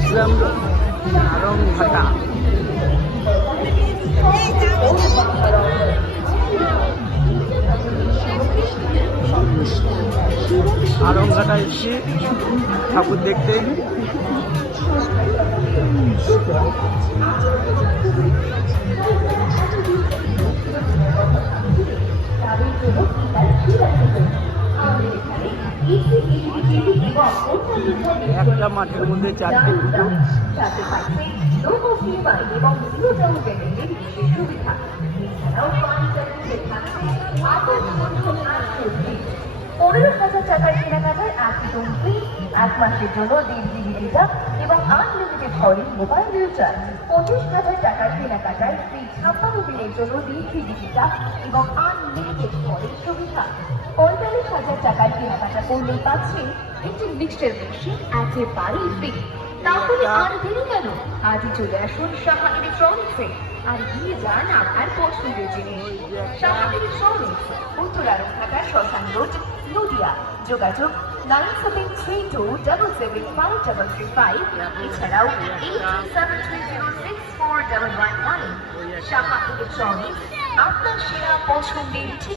আসলাম আরংঘাটা। আরংঘাটা এসছি ঠাকুর দেখতে। একটা মাঠের মধ্যে চারটে পুজো। টাকার কেনাকাটায় একদম ফ্রি, 1 মাসের জন্য 1.5 GB ডেটা এবং আনলিমিটেড কলিং মোবাইল রিচার্জ। 25,000 টাকার কেনাকাটায় ফ্রি 56 দিনের জন্য 1.5 GB ডেটা এবং আনলিমিটেড কলিং সুবিধা। 45,000 টাকার কেনাকাটা করলেই পাচ্ছেন একটি মিক্সচার মেশিন একেবারেই ফ্রি। তাহলে আর দেরি কেন? আজই চলে আসুন সাহা ইলেকট্রনিক্সে আর গিয়ে যান আপনার পছন্দের জিনিস। সাহা ইলেকট্রনিক্স, উত্তর আরংঘাটা, শ্মশান রোড, নদিয়া। যোগাযোগ 9732775535, এছাড়াও 8373064119। সাহা ইলেকট্রনিক্স, আপনার সেরা পছন্দের